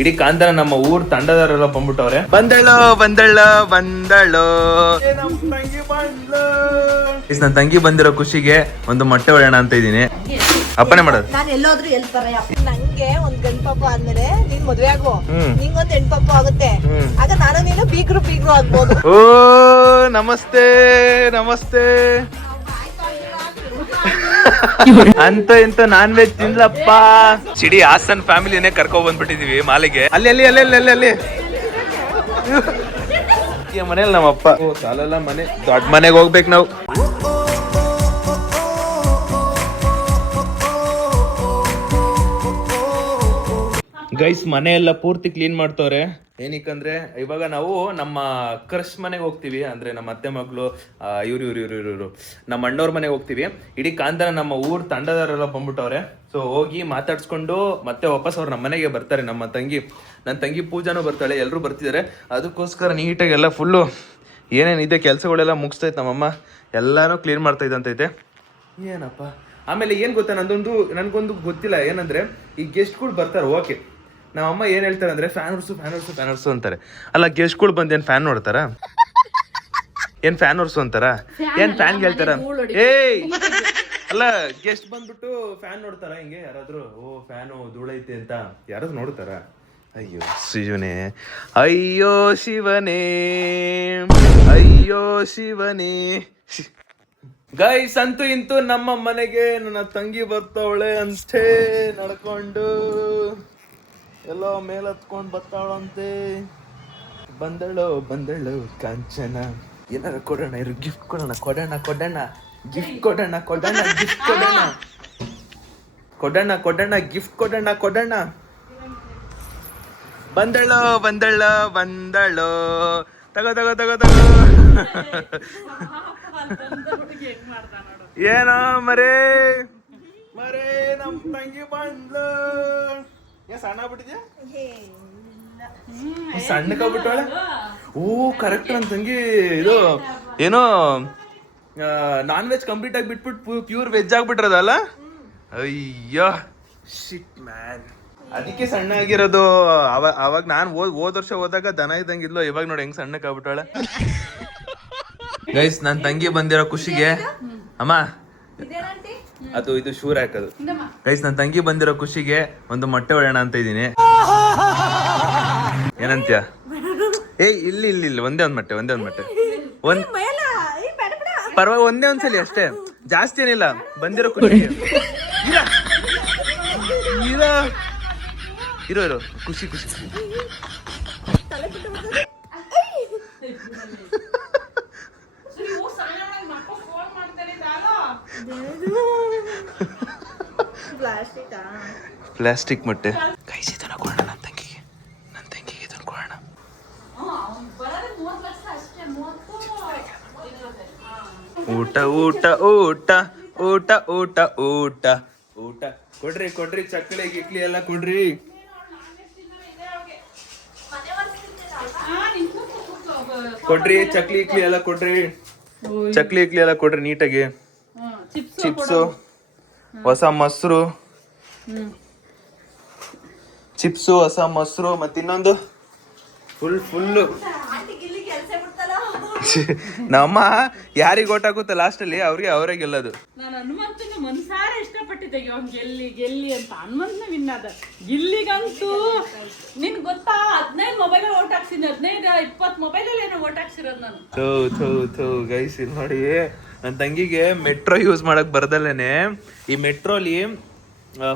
ಇಡೀ ಕಾಂತಾರ ನಮ್ಮ ಊರ್ ತಂಡದವರೆಲ್ಲ ಬಂದ್ಬಿಟ್ಟವ್ರೆ. ಬಂದಳು ಬಂದಳು ಬಂದಳು ನನ್ ತಂಗಿ ಬಂದಿರೋ ಖುಷಿಗೆ ಒಂದು ಮೊಟ್ಟೆ ಹೊಡೆಯೋಣ ಅಂತ ಇದೀನಿ. ಅಪ್ಪನೇ ಮಾಡೋದು. ನಾನು ಎಲ್ಲೋದ್ರು ನಂಗೆ ಒಂದ್ ಗಂಡ್ ಪಾಪ ಆದ್ಮೇಲೆ ನೀನ್ ಮದ್ವೆ ಆಗು, ನಿಂಗೊಂದ್ ಹೆಣ್ ಪಾಪ ಆಗುತ್ತೆ, ಆಗ ನಾನು ನೀನು ಬೀಗ್ರು ಆಗ್ಬೋದು. ಓ ನಮಸ್ತೆ ನಮಸ್ತೆ. ಅಂತ ಇಂತ ನಾನ್ ವೆಜ್ ತಿನ್ಲಪ್ಪ. ಸಿಡಿ ಹಾಸನ್ ಫ್ಯಾಮಿಲಿನೇ ಕರ್ಕೊಂಡ್ ಬಂದ್ಬಿಟ್ಟಿದೀವಿ ಮಾಲೆಗೆ. ಅಲ್ಲಿ ಅಲ್ಲಿ ಅಲ್ಲಿ ಅಲ್ಲಿ ಅಲ್ಲಿ ಅಲ್ಲಿ ಮನೇಲಿ ನಮ್ಮಪ್ಪ. ಓ ಸಾಲಲ್ಲ ಮನೆ, ದೊಡ್ಡ ಮನೆಗೆ ಹೋಗ್ಬೇಕು ನಾವು. ಗೈಸ್ ಮನೆ ಎಲ್ಲ ಪೂರ್ತಿ ಕ್ಲೀನ್ ಮಾಡ್ತವ್ರೆ. ಏನಕ್ಕಂದ್ರೆ ಇವಾಗ ನಾವು ನಮ್ಮ ಕ್ರಶ್ ಮನೆಗೆ ಹೋಗ್ತೀವಿ, ಅಂದ್ರೆ ನಮ್ಮ ಅತ್ತೆ ಮಗಳು ಇವ್ರು ನಮ್ಮ ಅಣ್ಣವ್ರ ಮನೆಗೆ ಹೋಗ್ತೀವಿ. ಇಡೀ ಕಾಂತಾರ ನಮ್ಮ ಊರ್ ತಂಡದವರೆಲ್ಲ ಬಂದ್ಬಿಟ್ಟವ್ರೆ. ಸೊ ಹೋಗಿ ಮಾತಾಡ್ಸ್ಕೊಂಡು ಮತ್ತೆ ವಾಪಸ್ ಅವ್ರು ನಮ್ಮ ಮನೆಗೆ ಬರ್ತಾರೆ. ನನ್ನ ತಂಗಿ ಪೂಜಾನು ಬರ್ತಾಳೆ, ಎಲ್ಲರೂ ಬರ್ತಿದ್ದಾರೆ. ಅದಕ್ಕೋಸ್ಕರ ನೀಟಾಗಿ ಎಲ್ಲ ಫುಲ್ಲು ಏನೇನಿದೆ ಕೆಲಸಗಳೆಲ್ಲ ಮುಗಿಸ್ತೈತೆ. ನಮ್ಮಮ್ಮ ಎಲ್ಲಾನು ಕ್ಲೀನ್ ಮಾಡ್ತಾ ಇದ್ದಂತೈತೆ. ಏನಪ್ಪ ಆಮೇಲೆ ಏನು ಗೊತ್ತಾ, ನನಗೊಂದು ಗೊತ್ತಿಲ್ಲ. ಏನಂದ್ರೆ ಈ ಗೆಸ್ಟ್ಗಳು ಬರ್ತಾರೆ, ಓಕೆ. ನಮ್ಮಮ್ಮ ಏನು ಹೇಳ್ತಾರೆ ಅಂದ್ರೆ ಫ್ಯಾನ್ ಹೊರ್ಸು ಅಂತಾರೆ. ಅಲ್ಲ ಗೆಸ್ಟ್ಗಳು ಬಂದು ಏನು ಫ್ಯಾನ್ ನೋಡ್ತಾರ? ಏನು ಫ್ಯಾನ್ ಹೊರ್ಸು ಅಂತಾರ? ಏನು ಫ್ಯಾನ್ ಹೇಳ್ತಾರ? ಏಯ್ ಅಲ್ಲ, ಗೆಸ್ಟ್ ಬಂದ್ಬಿಟ್ಟು ಫ್ಯಾನ್ ನೋಡ್ತಾರ ಹಿಂಗೆ ಯಾರಾದ್ರೂ? ಓ ಫ್ಯಾನು ಧೂಳೈತೆ ಅಂತ ಯಾರಾದ್ರೂ ನೋಡ್ತಾರ? ಅಯ್ಯೋ ಶಿವನೇ, ಅಯ್ಯೋ ಶಿವನೇ, ಅಯ್ಯೋ ಶಿವನೇ. ಗೈಸ್ ಅಂತೂ ಇಂತೂ ನಮ್ಮ ಮನೆಗೆ ನನ್ನ ತಂಗಿ ಬರ್ತಾವಳೆ ಅಷ್ಟೇ ನಡ್ಕೊಂಡು. ಎಲ್ಲೋ ಮೇಲೆ ಹತ್ಕೊಂಡು ಬರ್ತಾವಳಂತೆ. ಬಂದಳು ಕಾಂಚನ. ಏನಾರ ಕೊಡೋಣ ಇರು, ಗಿಫ್ಟ್ ಕೊಡೋಣ ಗಿಫ್ಟ್ ಕೊಡೋಣ. ಬಂದಳು ತಗೋ. ಏನೋ ಮರೇ ನಮ್ ತಂಗಿ ಬಂದ್ಲು. ಸಣ್ಣ ಆಗ್ಬಿಟ್ಟಿದ್ಯಾ? ಸಣ್ಣಕ್ಕಾಗ್ಬಿಟ್ಟಳ. ಓ ಕರೆಕ್ಟ್. ನನ್ನ ತಂಗಿ ಇದು ಏನೋ ನಾನ್ ವೆಜ್ ಕಂಪ್ಲೀಟ್ ಆಗಿ ಬಿಟ್ಬಿಟ್ಟು ಪ್ಯೂರ್ ವೆಜ್ ಆಗ್ಬಿಟ್ರದಲ್ಲ. ಅಯ್ಯೋ ಶಿಟ್ ಮ್ಯಾನ್, ಅದಕ್ಕೆ ಸಣ್ಣ ಆಗಿರೋದು. ಅವಾಗ ನಾನು ಹೋದ ವರ್ಷ ಹೋದಾಗ ದನ ಇದ್ದಂಗಿದ್ಲು, ಇವಾಗ ನೋಡಿ ಹೆಂಗ್ ಸಣ್ಣಕ್ಕೆ ಆಗ್ಬಿಟ್ಟಾಳೆ. ಗೈಸ್ ನನ್ನ ತಂಗಿ ಬಂದಿರೋ ಖುಷಿಗೆ ಅಮ್ಮ ಅದು ಇದು ಶೂರ್ ಹಾಕೋದು. ಗೈಸ್ ನನ್ನ ತಂಗಿ ಬಂದಿರೋ ಖುಷಿಗೆ ಒಂದು ಮೊಟ್ಟೆ ಹೊಡೆಯೋಣ ಅಂತ ಇದೀನಿ. ಏನಂತ್ಯ? ಏಯ್ ಇಲ್ಲಿ ಒಂದೇ ಒಂದ್ ಮೊಟ್ಟೆ ಪರವಾಗಿ ಒಂದೇ ಒಂದ್ಸಲಿ ಅಷ್ಟೇ, ಜಾಸ್ತಿ ಏನಿಲ್ಲ. ಬಂದಿರೋ ಖುಷಿಗೆ ಇರೋ ಖುಷಿ. ಪ್ಲಾಸ್ಟಿಕ್ ಮೊಟ್ಟೆ. ಕೈಸಿ ಇದನ್ನ ಕೊಡೋಣ ನನ್ನ ತಂಗಿಗೆ ಇದನ್ನ ಕೊಡೋಣ. ಊಟ ಕೊಡ್ರಿ ಚಕ್ಕಳಿ ಗಿಕ್ಲಿ ಎಲ್ಲ ಕೊಡ್ರಿ. ಚಕ್ಲಿ ಇಕ್ಲಿ ಎಲ್ಲ ಕೊಡ್ರಿ ನೀಟಾಗಿ. ಚಿಪ್ಸು, ಹೊಸ ಮೊಸರು ಮತ್ತೆ ಇನ್ನೊಂದು ಫುಲ್ಲು. ನಮ್ಮ ಯಾರಿಗೆ ಓಟ್ ಹಾಕುತ್ತೆ ಲಾಸ್ಟ್ ಅಲ್ಲಿ ಅವರೇ ಗೆಲ್ಲೋದು. ನಾನು ಹನುಮಂತನ ಮನ್ಸಾರೆ ಇಷ್ಟಪಟ್ಟಿದ್ದೆ ಅವ್ನು ಗೆಲ್ಲಿ ಅಂತ. ಹನುಮಂತನ ವಿನ್ ಆದ. ಗಿಲ್ಲಿಗಂತೂ ನಿನ್ ಗೊತ್ತಾ 15 ಮೊಬೈಲ್ ಓಟ್ ಹಾಕ್ಸಿದ್ದೆ. 15-20 ಮೊಬೈಲಲ್ಲಿ ಏನೋ ಓಟ್ ಹಾಕ್ಸಿರೋದು ನಾನು. ಗೈಸ್ ಇಲ್ಲಿ ನೋಡಿ, ನನ್ನ ತಂಗಿಗೆ ಮೆಟ್ರೋ ಯೂಸ್ ಮಾಡಕ್ ಬರ್ದಲ್ಲೇನೆ ಈ ಮೆಟ್ರೋಲಿ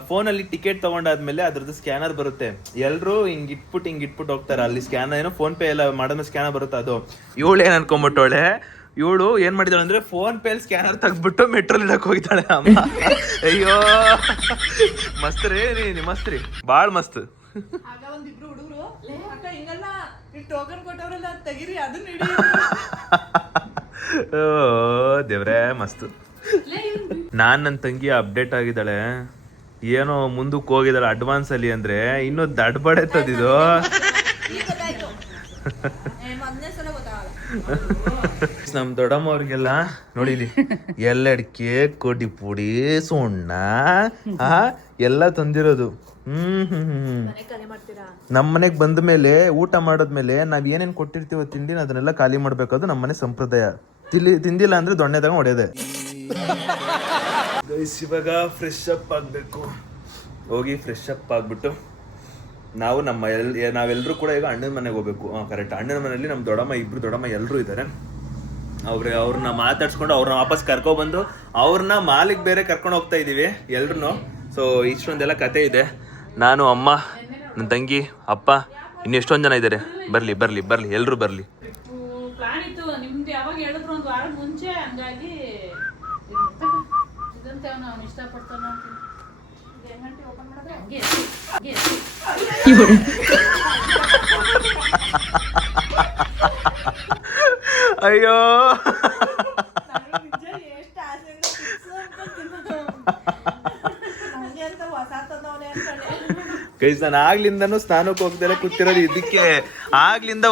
ಫೋನಲ್ಲಿ ಟಿಕೆಟ್ ತಗೊಂಡಾದ್ಮೇಲೆ ಅದ್ರದ್ದು ಸ್ಕ್ಯಾನರ್ ಬರುತ್ತೆ. ಎಲ್ರು ಹಿಂಗ್ ಇಟ್ಬಿಟ್ಟು ಹೋಗ್ತಾರೆ. ಅಲ್ಲಿ ಸ್ಕ್ಯಾನರ್ ಏನೋ ಫೋನ್ ಪೇ ಎಲ್ಲ ಮಾಡಿದ್ಮೇಲೆ ಸ್ಕ್ಯಾನರ್ ಬರುತ್ತೆ. ಅದು ಇವಳು ಏನ್ ಅನ್ಕೊಂಡ್ಬಿಟ್ಟವಳೆ, ಇವಳು ಏನ್ ಮಾಡಿದಾಳೆ ಅಂದ್ರೆ ಫೋನ್ ಪೇ ಸ್ಕ್ಯಾನರ್ ತೆಗ್ದ್ಬಿಟ್ಟು ಮೆಟ್ರೋಲ್ ಇಡಕ್ ಹೋಗಿದ್ದಾಳೆ. ಅಮ್ಮ ಅಯ್ಯೋ ಮಸ್ತ್ ರೀ ಬಾಳ್ ಮಸ್ತ್. ಓ ದೇವ್ರೇ ಮಸ್ತ್. ನನ್ನ ತಂಗಿ ಅಪ್ಡೇಟ್ ಆಗಿದ್ದಾಳೆ. ಏನೋ ಮುಂದಕ್ಕೆ ಹೋಗಿದಾಳೆ ಅಡ್ವಾನ್ಸ್ ಅಲ್ಲಿ. ಅಂದ್ರೆ ಇನ್ನು ದಡ್ಬಡೆತ್ತದಿದು. ನಮ್ ದೊಡ್ಡಮ್ಮ ಅವ್ರಿಗೆಲ್ಲ ನೋಡಿಲಿ ಎಲ್ಲಡಿಕೆ ಕೋಟಿ ಪುಡಿ ಸುಣ್ಣ ಎಲ್ಲ ತಂದಿರೋದು. ನಮ್ಮ ಮನೆಗ್ ಬಂದ ಮೇಲೆ ಊಟ ಮಾಡದ್ಮೇಲೆ ನಾವ್ ಏನೇನ್ ಕೊಟ್ಟಿರ್ತೀವೋ ತಿಂಡಿನ ಅದನ್ನೆಲ್ಲ ಖಾಲಿ ಮಾಡ್ಬೇಕಾದ್ರು ನಮ್ಮನೆ ಸಂಪ್ರದಾಯ. ತಿಂದಿಲ್ಲ ಅಂದ್ರೆ ದೊಣ್ಣೆ ತಗೊಂಡ್ ಹೊಡೆಯೋದೆ. ಇವಾಗ ಫ್ರೆಶ್ ಅಪ್ ಆಗ್ಬೇಕು. ಹೋಗಿ ಫ್ರೆಶ್ ಅಪ್ ಆಗ್ಬಿಟ್ಟು ನಾವು ನಾವೆಲ್ಲರೂ ಕೂಡ ಈಗ ಅಣ್ಣನ ಮನೆಗೆ ಹೋಗ್ಬೇಕು. ಕರೆಕ್ಟ್, ಅಣ್ಣನ ಮನೆಯಲ್ಲಿ ನಮ್ಮ ಇಬ್ರು ದೊಡ್ಡಮ್ಮ ಎಲ್ಲರೂ ಇದ್ದಾರೆ. ಅವ್ರನ್ನ ಮಾತಾಡ್ಸ್ಕೊಂಡು ಅವ್ರನ್ನ ವಾಪಸ್ ಕರ್ಕೊಬಂದು ಅವ್ರನ್ನ ಮಾಲಿಗೆ ಬೇರೆ ಕರ್ಕೊಂಡು ಹೋಗ್ತಾ ಇದೀವಿ ಎಲ್ರು. ಸೊ ಇಷ್ಟೊಂದೆಲ್ಲ ಕತೆ ಇದೆ. ನಾನು, ಅಮ್ಮ, ನನ್ನ ತಂಗಿ, ಅಪ್ಪ, ಇನ್ನು ಎಷ್ಟೊಂದು ಜನ ಇದ್ದಾರೆ. ಬರ್ಲಿ ಬರ್ಲಿ ಬರ್ಲಿ ಎಲ್ರು ಬರ್ಲಿ. ಪ್ಲಾನ್ ಇತ್ತು ನಿಮ್ದು, ಯಾವಾಗ ಹೇಳಿದ್ರು ಒಂದು ವಾರ ಮುಂಚೆ, ಹಂಗಾಗಿ ಇದಂತೆ ಅವ್ನು ಇಷ್ಟಪಡ್ತಾನ. ಓಪನ್ ಮಾಡೋದು ಅಯ್ಯೋ ಗೈಸ್, ನಾನು ಆಗ್ಲಿಂದನೂ ಸ್ನಾನಕ್ಕೆ ಹೋಗ್ದಲ್ಲ ಕೂತಿರೋದು ಇದಕ್ಕೆ. ಆಗ್ಲಿಂದ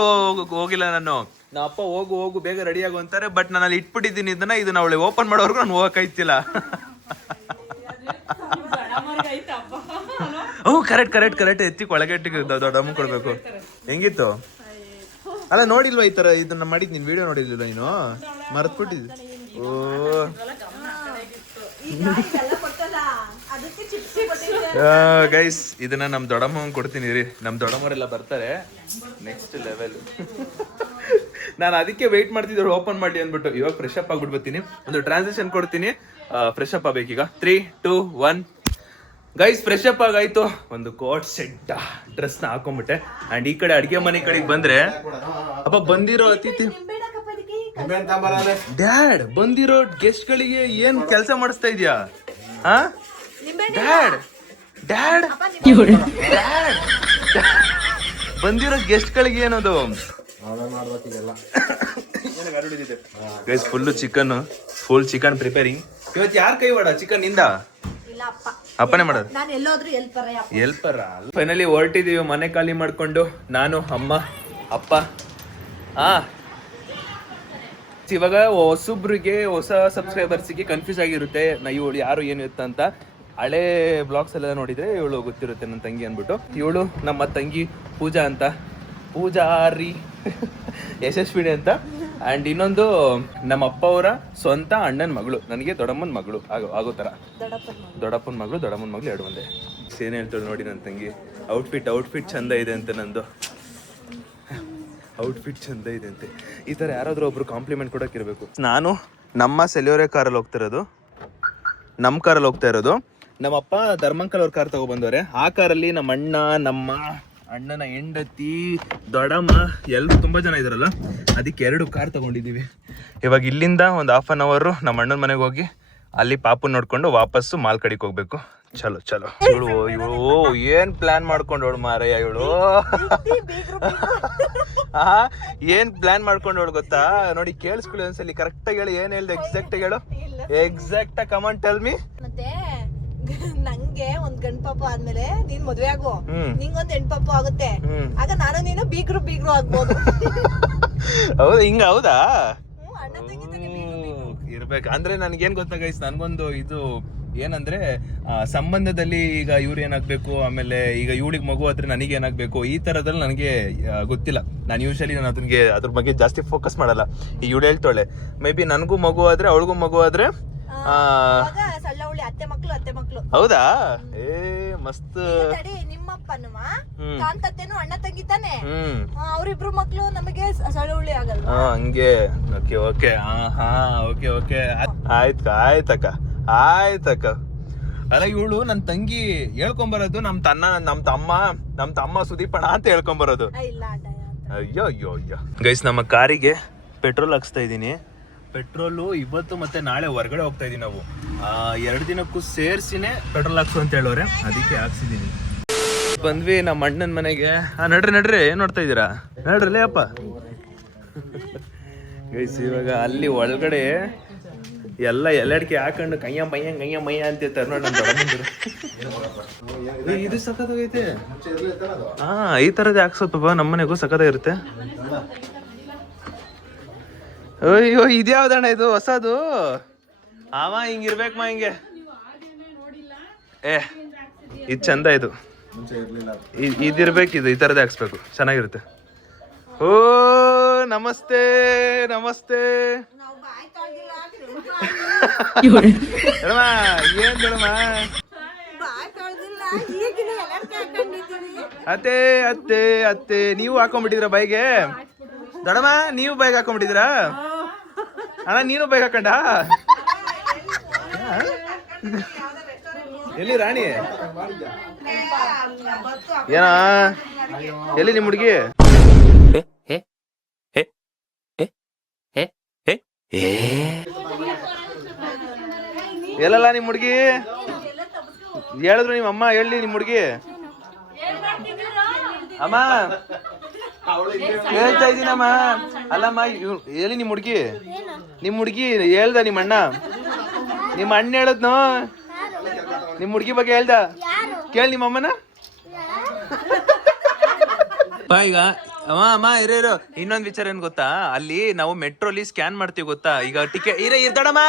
ಹೋಗಿಲ್ಲ ನಾನು. ನಮ್ಮ ಅಪ್ಪ ಹೋಗು ಬೇಗ ರೆಡಿ ಆಗು ಅಂತಾರೆ. ಬಟ್ ನಾನು ಅಲ್ಲಿ ಇಟ್ಬಿಟ್ಟಿದ್ದೀನಿ ಇದನ್ನ ಅವಳಿಗೆ ಓಪನ್ ಮಾಡೋರ್ಗು ನಾನು ಹೋಗಕ್ಕಾಯ್ತಿಲ್ಲ. ಕರೆಕ್ಟ್ ಎತ್ತಿ ಒಳಗಟ್ಟಿಗೆ ದೊಡ್ಡಮ್ಮ ಕೊಡ್ಬೇಕು. ಹೆಂಗಿತ್ತು ಅಲ್ಲ, ನೋಡಿಲ್ವಾ ಈ ತರ ಇದನ್ನ ಮಾಡಿದ್? ನೀನ್ ವಿಡಿಯೋ ನೋಡಿಲ್ವ ನೀನು? ಮರ್ತ್ಬಿಟ್ಟಿದ್ದಿ. ಓ ಗೈಸ್, ಇದನ್ನ ನಮ್ ದೊಡ್ಡಮ್ಮ ಕೊಡ್ತೀನಿ ರೀ. ನಮ್ ದೊಡ್ಡಮ್ಮರೆಲ್ಲ ಬರ್ತಾರೆ. Next level. ನಾನು ಅದಕ್ಕೆ ವೆಯ್ಟ್ ಮಾಡ್ತಿದ್ದೆ ಓಪನ್ ಮಾಡಿ ಅಂದ್ಬಿಟ್ಟು. ಇವಾಗ ಫ್ರೆಶ್ ಅಪ್ ಆಗ್ಬಿಟ್ಟು ಬರ್ತೀನಿ. ಒಂದು ಟ್ರಾನ್ಸಾಕ್ಷನ್ ಕೊಡ್ತೀನಿ. ಫ್ರೆಶ್ ಅಪ್ ಆಗ್ಬೇಕೀಗ. 3, 2, 1. ಗೈಸ್, ಫ್ರೆಶ್ ಅಪ್ ಆಗಾಯ್ತು. ಒಂದು ಕೋಟ್ ಸೆಟ್ ಡ್ರೆಸ್ ನ ಹಾಕೊಂಡ್ಬಿಟ್ಟೆ. ಅಂಡ್ ಈ ಕಡೆ ಅಡಿಗೆ ಮನೆ ಕಡೆಗೆ ಬಂದ್ರೆ ಅಪ್ಪ ಬಂದಿರೋ ಅತಿಥಿ ಡ್ಯಾಡ್, ಬಂದಿರೋ ಗೆಸ್ಟ್ ಗಳಿಗೆ ಏನ್ ಕೆಲಸ ಮಾಡಿಸ್ತಾ ಇದೀಯಾ? ಡ್ಯಾಡ್ ಡ್ಯಾಡ್ ಡ್ಯಾಡ್ ಬಂದಿರೋ ಗೆಸ್ಟ್ ಗಳಿಗೆ ಏನದು? Guys, full chicken preparing. ಇವತ್ತು ಯಾರ್ ಕೈ ವಾಡ ಚಿಕನ್ ಇಂದ? ಅಪ್ಪನೇ ಮಾಡೋದು. ಎಲ್ಪರ. ಫೈನಲಿ ಹೊರಟಿದೀವಿ ಮನೆ ಖಾಲಿ ಮಾಡ್ಕೊಂಡು. ನಾನು, ಅಮ್ಮ, ಅಪ್ಪ. ಇವಾಗ ಹೊಸಬ್ರಿಗೆ, ಹೊಸ ಸಬ್ಸ್ಕ್ರೈಬರ್ಸ್ಗೆ ಕನ್ಫ್ಯೂಸ್ ಆಗಿರುತ್ತೆ ಇವಳು ಯಾರು ಏನು ಅಂತ. ಹಳೆ ಬ್ಲಾಗ್ಸ್ ಎಲ್ಲ ನೋಡಿದ್ರೆ ಇವಳು ಗೊತ್ತಿರುತ್ತೆ ನನ್ನ ತಂಗಿ ಅಂದ್ಬಿಟ್ಟು. ಇವಳು ನಮ್ಮ ತಂಗಿ ಪೂಜಾ ಅಂತ, ಪೂಜಾರಿ ಯಶಸ್ವಿನಿ ಅಂತ. ಅಂಡ್ ಇನ್ನೊಂದು ನಮ್ಮ ಅಪ್ಪ ಅವರ ಸ್ವಂತ ಅಣ್ಣನ ಮಗಳು, ನನಗೆ ದೊಡ್ಡಮ್ಮನ ಮಗಳು ಆಗೋ ತರ. ದೊಡ್ಡಪ್ಪನ ಮಗಳು 2 ಒಂದೇ. ಏನ್ ಹೇಳ್ತಾಳೆ ನೋಡಿ ನನ್ನ ತಂಗಿ. ಔಟ್ಫಿಟ್ ಚಂದ ಇದೆ ಅಂತ. ನಂದು ಔಟ್ಫಿಟ್ ಚಂದ ಇದೆ ಅಂತೆ. ಈ ತರ ಯಾರಾದ್ರೂ ಒಬ್ರು ಕಾಂಪ್ಲಿಮೆಂಟ್ ಕೊಡೋಕಿರ್ಬೇಕು. ನಾನು ನಮ್ಮ ಸೆಲ್ಯೂರೆ ಕಾರಲ್ಲಿ ಹೋಗ್ತಾ ಇರೋದು. ನಮ್ಮಪ್ಪ ಧರ್ಮಂಕಲ್ ಅವ್ರ ಕಾರ್ ತಗೊಬಂದವ್ರೆ. ಆ ಕಾರಲ್ಲಿ ನಮ್ಮ ಅಣ್ಣ, ನಮ್ಮ ಅಣ್ಣನ ಹೆಂಡತಿ, ದೊಡ್ಡಮ್ಮ ಎಲ್ಲರೂ ತುಂಬಾ ಜನ ಇದಾರಲ್ಲ, ಅದಕ್ಕೆ 2 ಕಾರ್ ತಗೊಂಡಿದೀವಿ. ಇವಾಗ ಇಲ್ಲಿಂದ ಒಂದು 1/2 hour ನಮ್ಮ ಅಣ್ಣನ ಮನೆಗೆ ಹೋಗಿ ಅಲ್ಲಿ ಪಾಪು ನೋಡ್ಕೊಂಡು ವಾಪಸ್ಸು ಮಾಲ್ ಕಡೆಗೆ ಹೋಗ್ಬೇಕು. ಚಲೋ. ಇವಳು ಏನ್ ಪ್ಲಾನ್ ಮಾಡ್ಕೊಂಡವಳು ಮಾರಯ್ಯ. ಇವಳು ಏನ್ ಪ್ಲಾನ್ ಮಾಡ್ಕೊಂಡವಳು ಗೊತ್ತಾ? ನೋಡಿ, ಕೇಳಿಸ್ಕೊಳ್ಳಿ ಒಂದ್ಸಲಿ. ಕರೆಕ್ಟ್ ಆಗಿ ಹೇಳಿ, ಏನ್ ಹೇಳ್ದೆ? ಎಕ್ಸಾಕ್ಟ್ ಆಗಿ ಹೇಳು. ಎಕ್ಸಾಕ್ಟ್ ಆಗಿ ಕಮೆಂಟ್ ಟೆಲ್ ಮಿ. ಮತ್ತೆ ನಂಗೆ ಒಂದ್ ಗಂಡ್ ಪಾಪ ಆದ್ಮೇಲೆ ನೀನ್ ಮದ್ವೆ ಆಗು, ನಿಂಗೊಂದ್ ಹೆಣ್ಪಾಪ ಆಗುತ್ತೆ. ಆಗ ನಾನು ನೀನು ಬೀಗ್ರು ಆಗ್ಬೋದು. ಹೌದಾ? ಹಿಂಗ? ಹೌದಾ? ಅಣ್ಣ ಇರ್ಬೇಕು. ಅಂದ್ರೆ ನನ್ಗೇನ್ ಗೊತ್ತಾ ಗೈಸ್, ನನ್ಗೊಂದು ಇದು ಏನಂದ್ರೆ, ಸಂಬಂಧದಲ್ಲಿ ಈಗ ಇವ್ರು ಏನಾಗ್ಬೇಕು, ಆಮೇಲೆ ಈಗ ಇವಳಿಗೆ ಮಗು ಆದ್ರೆ ನನಗೆ ಏನಾಗ್ಬೇಕು, ಈ ತರದಲ್ಲಿ ನನಗೆ ಗೊತ್ತಿಲ್ಲ. ನಾನು ಯೂಶಲಿ ಅದ್ರ ಬಗ್ಗೆ ಜಾಸ್ತಿ ಫೋಕಸ್ ಮಾಡಲ್ಲ. ಈಗ ಇವಳು ಹೇಳ್ತಾಳೆ, ಮೇ ಬಿ ನನಗೂ ಮಗು ಆದ್ರೆ ಅವಳಿಗೂ ಮಗು ಆದ್ರೆ ಅತ್ತೆ ಮಕ್ಳು. ಹೌದಾ? ಮಸ್ತ್. ನಿಮ್ಮಪ್ಪನು ಕಾಂತತ್ತೇನು ಅಣ್ಣ ತಂಗಿತಾನೆ, ಅವ್ರಿಬ್ರು ಮಕ್ಳು ನಮಗೆ ಸಳ್ಳವಳ್ಳಿ ಆಗಲ್ಲ. ಹಂಗೆ. ಓಕೆ. ಆಯ್ತಕ್ಕ. ಅಲ್ಲ, ಇವಳು ನನ್ನ ತಂಗಿ ಹೇಳ್ಕೊಂಬರೋದು ನಮ್ ತಮ್ಮ ಸುದೀಪಣ್ಣ ಅಂತ ಹೇಳ್ಕೊಂಬರೋದು. ಅಯ್ಯೋ. ಗೈಸ್, ನಮ್ಮ ಕಾರಿಗೆ ಪೆಟ್ರೋಲ್ ಹಾಕ್ಸ್ತಾ ಇದೀನಿ. ಪೆಟ್ರೋಲು ಇವತ್ತು ಮತ್ತೆ ನಾಳೆ ಹೊರಗಡೆ ಹೋಗ್ತಾ ಇದೀವಿ ನಾವು. 2 ದಿನಕ್ಕೂ ಸೇರ್ಸಿನೇ ಪೆಟ್ರೋಲ್ ಹಾಕ್ಸು ಅಂತ ಹೇಳೋರೆ, ಅದಕ್ಕೆ ಹಾಕ್ಸಿದೀನಿ. ಬಂದ್ವಿ ನಮ್ಮ ಅಣ್ಣನ ಮನೆಗೆ. ನಡ್ರಿ ಏನ್ ನೋಡ್ತಾ ಇದೀರಾ? ನಡ್ರಲ್ಲೇ ಅಪ್ಪ. ಗೈಸ್, ಇವಾಗ ಅಲ್ಲಿ ಒಳಗಡೆ ಎಲ್ಲ ಎಲ್ಲಡಿಕೆ ಹಾಕೊಂಡು ಕಯ್ಯ ಮಯ್ಯ ಅಂತ ಇರ್ತಾರೆ ನೋಡಿ ನಮ್ಮ ದೊಡ್ಡಮ್ಮಂದಿರು. ಇದು ಸಖತ್ತಾಗೈತೆ. ಈ ತರದೇ ಹಾಕ್ಸೋಪ್ಪ, ನಮ್ಮನೆಗೂ ಸಖತ್ತಾಗಿರುತ್ತೆ. ಅಯ್ಯೋ ಇದ್ಯಾವ್ದಣ್ಣ ಇದು ಹೊಸದು? ಅವ ಹಿಂಗಿರ್ಬೇಕು ಮಾ ಹಿಂಗೆ. ಏ ಇದು ಚಂದ, ಇದು ಇದಿರ್ಬೇಕು, ಇದು ಈ ಥರದೇ ಹಾಕ್ಸ್ಬೇಕು, ಚೆನ್ನಾಗಿರುತ್ತೆ. ಓ ನಮಸ್ತೆ ನಮಸ್ತೆ. ದೊಡಮ್ಮ ಏನ್ ದೊಡಮ್ಮ? ಅತ್ತೆ ಅತ್ತೆ ಅತ್ತೆ ನೀವು ಹಾಕೊಂಡ್ಬಿಟ್ಟಿದ್ರ ಬೈಗೆ? ದೊಡಮ್ಮ ನೀವು ಬೈಕ್ ಹಾಕೊಂಡ್ಬಿಟ್ಟಿದ್ದೀರಾ? ಅಣ್ಣ ನೀನು ಬೈಕ್ ಹಾಕೊಂಡ? ಎಲ್ಲಿ ರಾಣಿ? ಏನ ಎಲ್ಲಿ ನಿಮ್ ಹುಡುಗಿ? ಎಲ್ಲಲ್ಲ ನಿಮ್ ಹುಡುಗಿ? ಹೇಳಿದ್ರು ನಿಮ್ಮ ಅಮ್ಮ, ಹೇಳಿ ನಿಮ್ ಹುಡುಗಿ. ಅಮ್ಮ ಹೇಳ್ತಾ ಇದ್ದೀನಮ್ಮ. ಅಲ್ಲಮ್ಮ ಹೇಳಿ ನಿಮ್ ಹುಡುಗಿ. ನಿಮ್ ಹುಡುಗಿ ಹೇಳ್ದ ನಿಮ್ಮ ಅಣ್ಣ? ನಿಮ್ಮ ಅಣ್ಣ ಹೇಳದ್ನು ನಿಮ್ ಹುಡುಗಿ ಬಗ್ಗೆ ಹೇಳ್ದ? ಕೇಳಿ ನಿಮ್ಮ ಅಮ್ಮನ. ಈಗ ಅಮ್ಮ ಇರೋ ಇನ್ನೊಂದ್ ವಿಚಾರ ಏನ್ ಗೊತ್ತಾ, ಅಲ್ಲಿ ನಾವು ಮೆಟ್ರೋಲಿ ಸ್ಕ್ಯಾನ್ ಮಾಡ್ತೀವಿ ಗೊತ್ತಾ. ಈಗ ಟಿಕೆಟ್ ಇರ್ದಡಮ್ಮ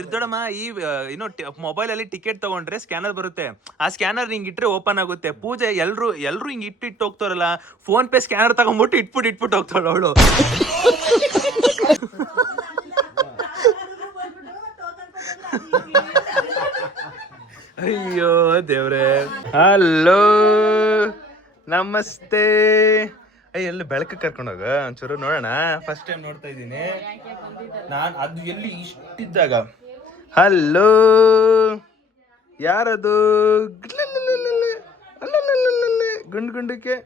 ಇರ್ದಡಮ್ಮ ಈ ಇನ್ನು ಮೊಬೈಲ್ ಅಲ್ಲಿ ಟಿಕೆಟ್ ತಗೊಂಡ್ರೆ ಸ್ಕ್ಯಾನರ್ ಬರುತ್ತೆ. ಆ ಸ್ಕ್ಯಾನರ್ ಹಿಂಗ್ ಇಟ್ರೆ ಓಪನ್ ಆಗುತ್ತೆ. ಪೂಜೆ ಎಲ್ರು ಹಿಂಗ್ ಇಟ್ಟು ಹೋಗ್ತಾರಲ್ಲ, ಫೋನ್ ಪೇ ಸ್ಕ್ಯಾನರ್ ತಗೊಂಡ್ಬಿಟ್ಟು ಇಟ್ಬಿಟ್ಟು ಹೋಗ್ತಾಳ ಅವಳು. ಅಯ್ಯೋ ದೇವ್ರೆ. ಹಲೋ ನಮಸ್ತೆ. ಎಲ್ಲ ಬೆಳಕ ಕರ್ಕೊಂಡೋಗ ಒಂಚೂರು ನೋಡೋಣ. ಫಸ್ಟ್ ಟೈಮ್ ನೋಡ್ತಾ ಇದ್ದೀನಿ ನಾನು. ಅದು ಎಲ್ಲಿ ಇಷ್ಟಿದ್ದಾಗ. ಹಲೋ ಯಾರದು? ಗುಂಡಕ್ಕೆ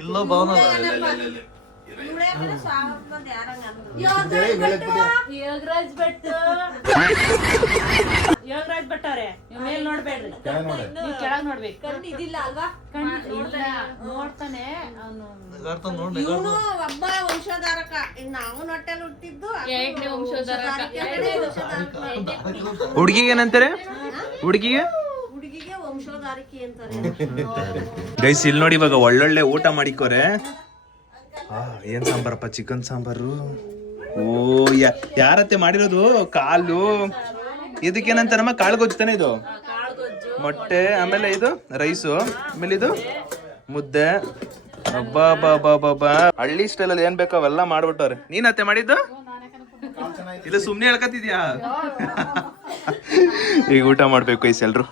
ಇಲ್ಲೋ ಭವನ. ಯೋಗರಾಜ್ ಭಟ್ಟವ್ರೆ, ನೀವು ಮೇಲ್ ನೋಡ್ಬೇಡ್ರಿ, ನೀವು ಕೆಳಗ್ ನೋಡ್ಬೇಕು. ಇದಿಲ್ಲ ಅಲ್ವಾ? ನೋಡ್ತಾನೆ ಅವನು. ಒಬ್ಬ ವಂಶಧಾರಕ. ನಾವು ಹೊಟ್ಟೆಲ್ ಹುಟ್ಟಿದ್ದು ಎರಡನೇ ವಂಶಧಾರಕ. ಹುಡುಗಿಗೆ ಏನಂತಾರೆ? ಹುಡುಗಿಗೆ ವಂಶಧಾರಿಕೆ ಅಂತಾರೆ. ಗೈಸ್ ಇಲ್ಲಿ ನೋಡಿ, ಇವಾಗ ಒಳ್ಳೊಳ್ಳೆ ಊಟ ಮಾಡಿಕೋರೆ. ಏನ್ ಸಾಂಬಾರಪ್ಪ? ಚಿಕನ್ ಸಾಂಬಾರು. ಓ ಯಾರತ್ತೆ ಮಾಡಿರೋದು? ಕಾಲು. ಇದಕ್ಕೇನಂತಾರಮ್ಮ? ಕಾಳು ಗೊಜ್ಜು ತಾನೆ ಇದು? ಮೊಟ್ಟೆ, ಆಮೇಲೆ ಇದು ರೈಸು, ಆಮೇಲೆ ಇದು ಮುದ್ದೆ. ಅಬ್ಬಾ ಬಾಬಾ ಬಾಬಾ, ಹಳ್ಳಿ ಸ್ಟೈಲಲ್ಲಿ ಏನ್ ಬೇಕೋ ಅವೆಲ್ಲ ಮಾಡ್ಬಿಟ್ಟವ್ರೆ. ನೀನ್ ಅತ್ತೆ ಮಾಡಿದ್ದು? ಇದು ಸುಮ್ನೆ ಹೇಳ್ಕತ್ತಿದ್ಯಾ? ಈಗ ಊಟ ಮಾಡ್ಬೇಕು ಗೈಸ್ ಎಲ್ರು.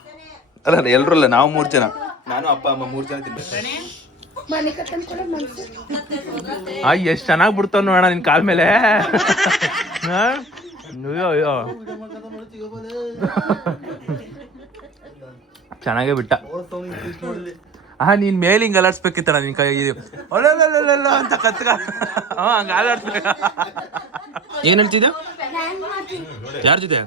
ಅಲ್ಲ ಎಲ್ರು ಅಲ್ಲ, ನಾವು 3 ಜನ, ನಾನು ಅಪ್ಪ ಅಮ್ಮ 3 ಜನ ತಿನ್ಬೇಕು. ಎಷ್ಟ್ ಚೆನ್ನಾಗ್ ಬಿಡ್ತಾವ ನೋಡೋಣ ನಿನ್ ಕಾಲ್ ಮೇಲೆ. ಅಯ್ಯೋ ಚೆನ್ನಾಗೇ ಬಿಟ್ಟ. ನೀನ್ ಮೇಲೆ ಹಿಂಗ್ ಅಲಾಡ್ಸ್ಬೇಕಿತ್ತಣ್ಣ ನಿನ್ ಕೈ ಒಳ್ಳೆಲ್ಲ ಅಂತ ಕತ್ಕ. ಹಂಗ ಅಲಾಡ್ಸ್ಬೇಕ. ಏನ್ ಹೇಳ್ತಿದ್ದ? ಯಾರ ಜೊತೆ?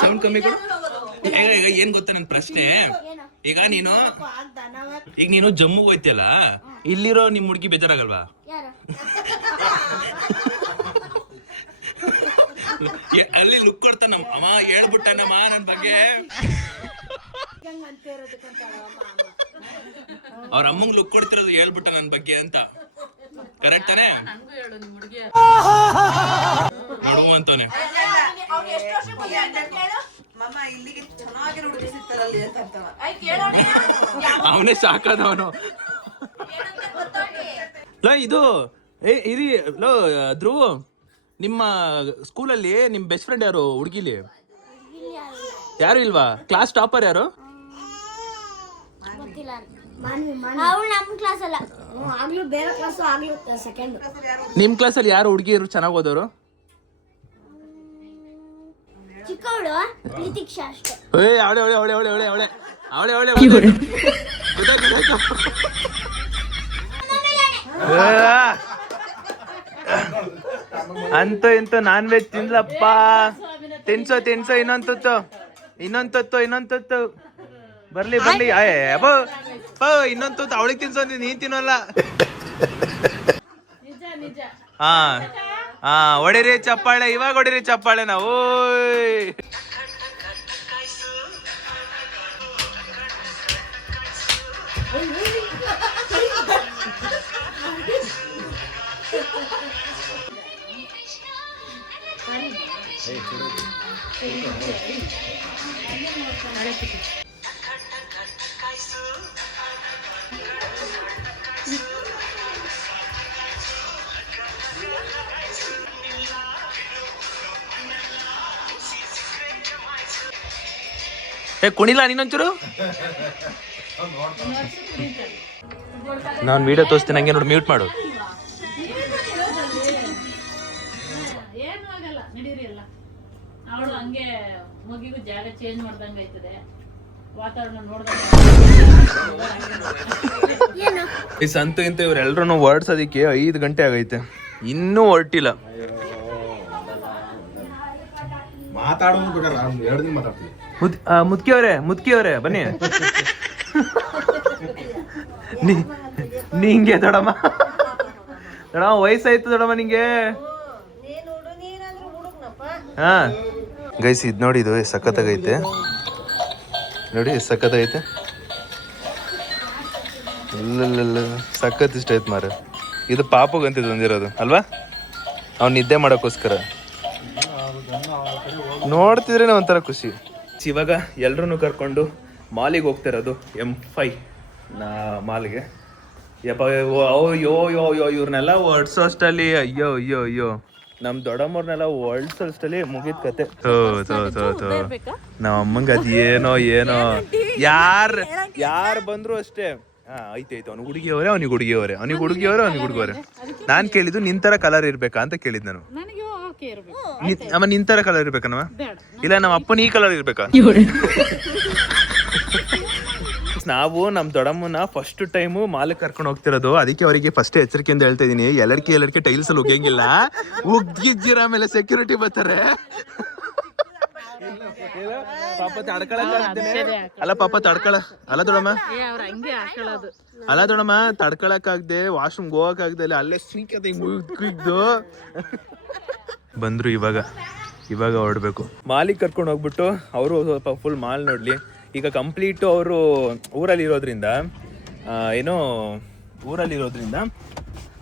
ಸೌಂಡ್ ಕಮ್ಮಿ ಕೊಡು. ಈಗ ಏನ್ ಗೊತ್ತಾ ನನ್ ಪ್ರಶ್ನೆ? ಈಗ ನೀನು ಜಮ್ಮುಗೆ ಹೋಯ್ತಿಯಲ್ಲ, ಇಲ್ಲಿರೋ ನಿಮ್ ಹುಡುಗಿ ಬೇಜಾರಾಗಲ್ವಾ? ಅಲ್ಲಿ ಲುಕ್ ಕೊಡ್ತಾನ ಅಮ್ಮ, ಹೇಳ್ಬಿಟ್ಟನಮ್ಮ ನನ್ ಬಗ್ಗೆ. ಅವ್ರ ಅಮ್ಮಂಗ್ ಲುಕ್ ಕೊಡ್ತಿರೋದು ಹೇಳ್ಬಿಟ್ಟ ನನ್ ಬಗ್ಗೆ ಅಂತ. ಕರೆಕ್ಟ್ ತಾನೆ? ನೋಡುವ ಅಂತವನೆ. ಅವನೇ ಸಾಕಾದವನು. ಇದು ಇರಿ ಲೋ ಧ್ರುವ, ನಿಮ್ಮ ಸ್ಕೂಲಲ್ಲಿ ನಿಮ್ ಬೆಸ್ಟ್ ಫ್ರೆಂಡ್ ಯಾರು ಹುಡುಗಿಲಿ? ಯಾರು ಇಲ್ವಾ? ಕ್ಲಾಸ್ ಟಾಪರ್ ಯಾರು? ನಿಮ್ ಕ್ಲಾಸಲ್ಲಿ ಯಾರು ಹುಡುಗಿರು ಚೆನ್ನಾಗಿ ಓದೋರು? ಅಂತೂ ಇಂತೂ ನಾನ್ ವೆಜ್ ತಿನ್ಲಪ್ಪ. ತಿನ್ಸೋ ಇನ್ನೊಂದು ಬರ್ಲಿ ಇನ್ನೊಂದು ಅವಳಿಗೆ ತಿನ್ಸೋ, ನೀನ್ ತಿನ್ನೋಲ್ಲ. ಹೊಡಿರಿ ಚಪ್ಪಾಳೆ, ಇವಾಗ ಹೊಡಿರಿ ಚಪ್ಪಾಳೆ ನಾವು. ಕುಣಿಲ್ಲ ನೀನೊಂಚೂರು. ನಾನು ವಿಡಿಯೋ ತೋರಿಸ್ತೀನಿ, ಹಂಗೆ ನೋಡಿ ಮ್ಯೂಟ್ ಮಾಡು. ಏನು ಆಗಲ್ಲ, ನಡೀರಿ ಎಲ್ಲ. ಅವಳು ಹಂಗೆ ಮಗಿಗೂ ಜಾಗ ಚೇಂಜ್ ಮಾಡ್ದಂಗೆ ಆಯ್ತದೆ, ವಾತಾವರಣ ನೋಡ್ದಂಗೆ. ಈ ಸಂತು ಇಂತ ಇವ್ರೆಲ್ರೂ ಹೊರಡ್ಸೋದಿಕ್ಕೆ 5 ಗಂಟೆ ಆಗೈತೆ, ಇನ್ನೂ ಹೊರಟಿಲ್ಲ. ಮುದ್ಕಿಯವ್ರೆ ಬನ್ನಿ. ನಿಂಗೆ ದೊಡಮ್ಮ ವಯಸ್ಸಾಯ್ತು ದೊಡಮ್ಮ ನಿಂಗೆ. ಹಾ ಗೈಸ್, ಇದು ನೋಡಿ, ಇದು ಸಖತ್ತಾಗೈತೆ ನೋಡಿ, ಸಖತ್ತಾಗೈತೆ. ಇಲ್ಲ ಸಖತ್ ಇಷ್ಟ ಆಯ್ತು ಮಾರ. ಇದು ಪಾಪಗಂತಿದ್ದು ಬಂದಿರೋದು ಅಲ್ವಾ, ಅವ್ನು ನಿದ್ದೆ ಮಾಡೋಕ್ಕೋಸ್ಕರ. ನೋಡ್ತಿದ್ರೇನೆ ಒಂಥರ ಖುಷಿ. ಇವಾಗ ಎಲ್ರೂ ಕರ್ಕೊಂಡು ಮಾಲಿಗೆ ಹೋಗ್ತಿರೋದು, M5 ಮಾಲ್ಗೆ. ಯಪ್ಪ ಅಯ್ಯೋ ಇವ್ರನ್ನೆಲ್ಲ ಹೊಡ್ಸೋಷ್ಟಲ್ಲಿ ಅಯ್ಯೋ ನಮ್ ದೊಡ್ಡಮ್ಮವ್ರನ್ನೆಲ್ಲ ಹೊಡ್ಸೋಷ್ಟಲ್ಲಿ ಮುಗಿದ ಕತೆ. ನಮ್ಮ ಅಮ್ಮಂಗೆ ಅದ್ ಏನೋ ಯಾರು ಬಂದ್ರು ಅಷ್ಟೇ. ಐತೆ ಅವ್ನಿಗೆ ಹುಡುಗಿಯವರೇ, ಅವ್ನಿಗೆ ಹುಡುಗಿಯವರೇ. ನಾನ್ ಕೇಳಿದ್ದು ನಿಂತರ ಕಲರ್ ಇರ್ಬೇಕಾ ಅಂತ ಕೇಳಿದ್ ನಾನು. ಅಮ್ಮ ನಿಂತರ ಕಲರ್ ಇರ್ಬೇಕನ್ನವ, ಇಲ್ಲ ನಮ್ಮ ಅಪ್ಪನ ಈ ಕಲರ್ ಇರ್ಬೇಕಾ? ನಾವು ನಮ್ಮ ದೊಡ್ಡಮ್ಮನ ಫಸ್ಟ್ ಟೈಮು ಮಾಲಕ್ಕೆ ಕರ್ಕೊಂಡು ಹೋಗ್ತಿರೋದು, ಅದಕ್ಕೆ ಅವರಿಗೆ ಫಸ್ಟ್ ಎಚ್ಚರಿಕೆಯಿಂದ ಹೇಳ್ತಾ ಇದೀನಿ, ಎಲ್ಲರಿಕೆ ಟೈಲ್ಸ್ ಅಲ್ಲಿ ಉಗಿಯಂಗಿಲ್ಲ, ಉಗ್ಗಿಜ್ಜಿರ ಆಮೇಲೆ ಸೆಕ್ಯೂರಿಟಿ ಬರ್ತಾರೆ. ಪಾಪ ದೊಡಮ್ಮ ತಡ್ಕೊಳಕ್ಕಾಗ್ದೆ, ವಾಶ್ರೂಮ್ ಹೋಗಕ್ಕಾಗ್ದೆ, ಅಲ್ಲೇ ಸಿಂಕದ ಮುಗಿದ್ದು ಬಂದ್ರು. ಇವಾಗ ಹೊರಡ್ಬೇಕು. ಮಾಲಿಗೆ ಕರ್ಕೊಂಡು ಹೋಗ್ಬಿಟ್ಟು ಅವರು ಸ್ವಲ್ಪ ಫುಲ್ ಮಾಲ್ ನೋಡ್ಲಿ. ಈಗ ಕಂಪ್ಲೀಟು ಅವರು ಊರಲ್ಲಿರೋದ್ರಿಂದ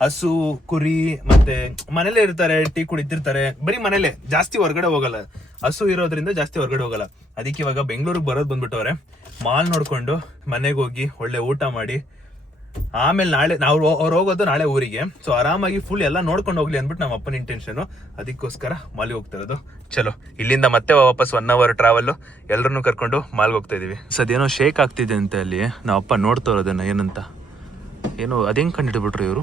ಹಸು ಕುರಿ ಮತ್ತೆ ಮನೇಲೇ ಇರ್ತಾರೆ, ಟೀ ಕುಡಿತಿರ್ತಾರೆ, ಬರೀ ಮನೇಲೆ, ಜಾಸ್ತಿ ಹೊರಗಡೆ ಹೋಗಲ್ಲ. ಹಸು ಇರೋದ್ರಿಂದ ಜಾಸ್ತಿ ಹೊರಗಡೆ ಹೋಗಲ್ಲ. ಅದಕ್ಕೆ ಇವಾಗ ಬೆಂಗಳೂರಿಗೆ ಬರೋದು ಬಂದ್ಬಿಟ್ಟವ್ರೆ. ಮಾಲ್ ನೋಡ್ಕೊಂಡು ಮನೆಗೆ ಹೋಗಿ ಒಳ್ಳೆ ಊಟ ಮಾಡಿ, ಆಮೇಲೆ ನಾಳೆ ಅವ್ರು ಹೋಗೋದು ನಾಳೆ ಊರಿಗೆ. ಸೊ ಆರಾಮಾಗಿ ಫುಲ್ ಎಲ್ಲ ನೋಡ್ಕೊಂಡು ಹೋಗ್ಲಿ ಅಂದ್ಬಿಟ್ಟು ನಮ್ಮ ಅಪ್ಪನ ಇಂಟೆನ್ಷನ್. ಅದಕ್ಕೋಸ್ಕರ ಮಾಲ್ಗೆ ಹೋಗ್ತಾ ಇರೋದು. ಚಲೋ, ಇಲ್ಲಿಂದ ಮತ್ತೆ ವಾಪಸ್ 1 hour ಟ್ರಾವೆಲ್. ಎಲ್ಲರನ್ನು ಕರ್ಕೊಂಡು ಮಾಲ್ಗೆ ಹೋಗ್ತಾ ಇದೀವಿ. ಸದೇನೋ ಶೇಕ್ ಆಗ್ತಿದೆ ಅಂತ ಅಲ್ಲಿ ನಮ್ಮ ಅಪ್ಪ ನೋಡ್ತಾ ಇರೋದನ್ನ, ಏನಂತ ಏನೋ ಅದೇಂಗ್ ಕಂಡಿಡ್ಬಿಟ್ರು ಇವರು.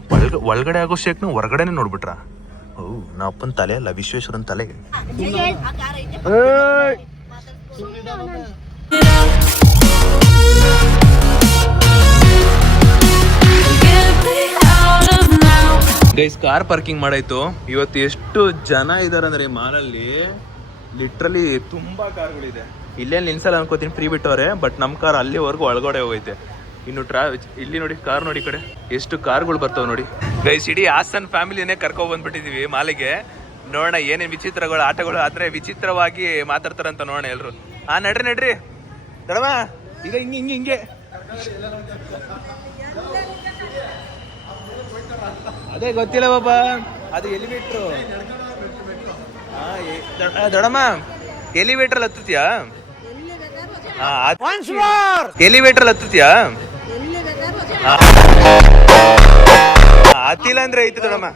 ಒಳಗಡೆ ಆಗೋ ಶೇಕ್ನ ಹೊರಗಡೆನೆ ನೋಡ್ಬಿಟ್ರ. ನಮ್ಮ ಅಪ್ಪನ ತಲೆ ಅಲ್ಲ, ವಿಶ್ವೇಶ್ವರನ್ ತಲೆ. ಗೈಸ್, ಕಾರ್ ಪಾರ್ಕಿಂಗ್ ಮಾಡಾಯ್ತು. ಇವತ್ತು ಎಷ್ಟು ಜನ ಇದಾರೆ ಅಂದ್ರೆ ಮಾಲಲ್ಲಿ, ಲಿಟ್ರಲಿ ತುಂಬಾ ಕಾರ್ಗಳಿದೆ. ಇಲ್ಲೇ ನಿಲ್ಸಲ್ಲ ಅನ್ಕೋತೀನಿ, ಫ್ರೀ ಬಿಟ್ಟವ್ರೆ. ಬಟ್ ನಮ್ಮ ಕಾರ್ ಅಲ್ಲಿವರೆಗೂ ಒಳಗಡೆ ಹೋಗೈತೆ. ಇನ್ನು ಇಲ್ಲಿ ನೋಡಿ, ಕಾರ್ ನೋಡಿ, ಈ ಕಡೆ ಎಷ್ಟು ಕಾರ್ಗಳು ಬರ್ತಾವ ನೋಡಿ. ಗೈಸ್, ಇಡೀ ಹಾಸನ್ ಫ್ಯಾಮಿಲಿನೇ ಕರ್ಕೊಂಡ್ ಬಂದ್ಬಿಟ್ಟಿದೀವಿ ಮಾಲಿಗೆ. ನೋಡೋಣ ಏನೇನ್ ವಿಚಿತ್ರಗಳು ಆಟಗಳು ಆದ್ರೆ ವಿಚಿತ್ರವಾಗಿ ಮಾತಾಡ್ತಾರಂತ ನೋಡೋಣ ಎಲ್ರು. ನಡ್ರಿ ದಡವ, ಈಗ ಹಿಂಗೆ ಅದೇ ಗೊತ್ತಿಲ್ಲ ಬಾಬಾ, ಅದು ಎಲಿವೇಟ್ರು. ದೊಡಮ್ಮ, ಎಲಿವೇಟ್ರಲ್ಲಿ ಹತ್ತುತ್ತೀಯಾ? ಎಲಿವೇಟ್ರಲ್ಲಿ ಹತ್ತುತ್ತೀಯಾ? ಹತ್ತಿಲ್ಲ ಅಂದ್ರೆ ಐತಿ ದೊಡಮ್ಮ.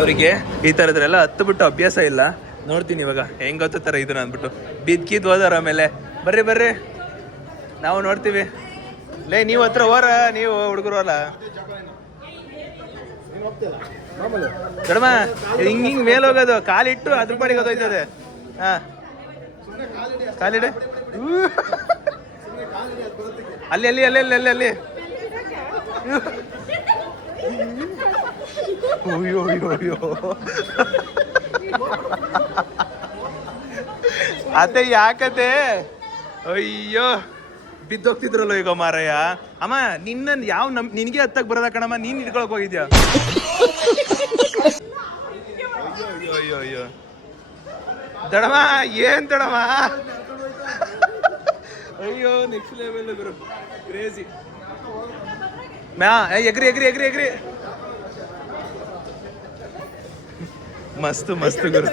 ಅವರಿಗೆ ಈ ತರದ್ರೆಲ್ಲ ಹತ್ತು ಬಿಟ್ಟು ಅಭ್ಯಾಸ ಇಲ್ಲ. ನೋಡ್ತೀನಿ ಇವಾಗ ಹೆಂಗ್ ಗೊತ್ತಾರ ಇದನ್ನ ಅಂದ್ಬಿಟ್ಟು ಬಿದ್ಕಿದ್ ಹೋದಾರ. ಆಮೇಲೆ ಬರ್ರಿ ನಾವು ನೋಡ್ತೀವಿ. ನೀವು ಹತ್ರ ಹೋರ, ನೀವು ಹುಡುಗರು ಅಲ್ಲ ಕಡಮ, ಹಿಂಗ್ ಮೇಲ್ ಹೋಗೋದು, ಕಾಲಿಟ್ಟು ಅದ್ರ ಪಾಡಿಗೆ ಹೋಯ್ತದೆ. ಕಾಲಿಡ ಅಲ್ಲಿ ಅಲ್ಲಿ ಅಲ್ಲಿ ಅಲ್ಲಿ ಅಲ್ಲಿ ಅಯ್ಯೋ ಅತ್ತೆ ಯಾಕತೆ? ಅಯ್ಯೋ ಬಿದ್ದೋಗ್ತಿದ್ರಲ್ಲ ಈಗ ಮಾರಯ್ಯ. ಅಮ್ಮ ನಿನ್ನ ನಿನಗೆ ಹತ್ತಕ್ ಬರೋದ ಕಣಮ್ಮ, ನೀನ್ ಹಿಡ್ಕೊಳಕ್ ಹೋಗಿದ್ಯಾ? ಅಯ್ಯೋ ಅಯ್ಯೋ ದಡಮ ಏನ್ ದಡಮ ಅಯ್ಯೋ ನೆಕ್ಸ್ಟ್ ಲೆವೆಲ್ ಗುರು ಕ್ರೇಜಿ ಎಗ್ರಿ ಎಗ್ರಿ ಎಗ್ರಿ ಎಗ್ರಿ ಮಸ್ತು ಮಸ್ತು ಗುರು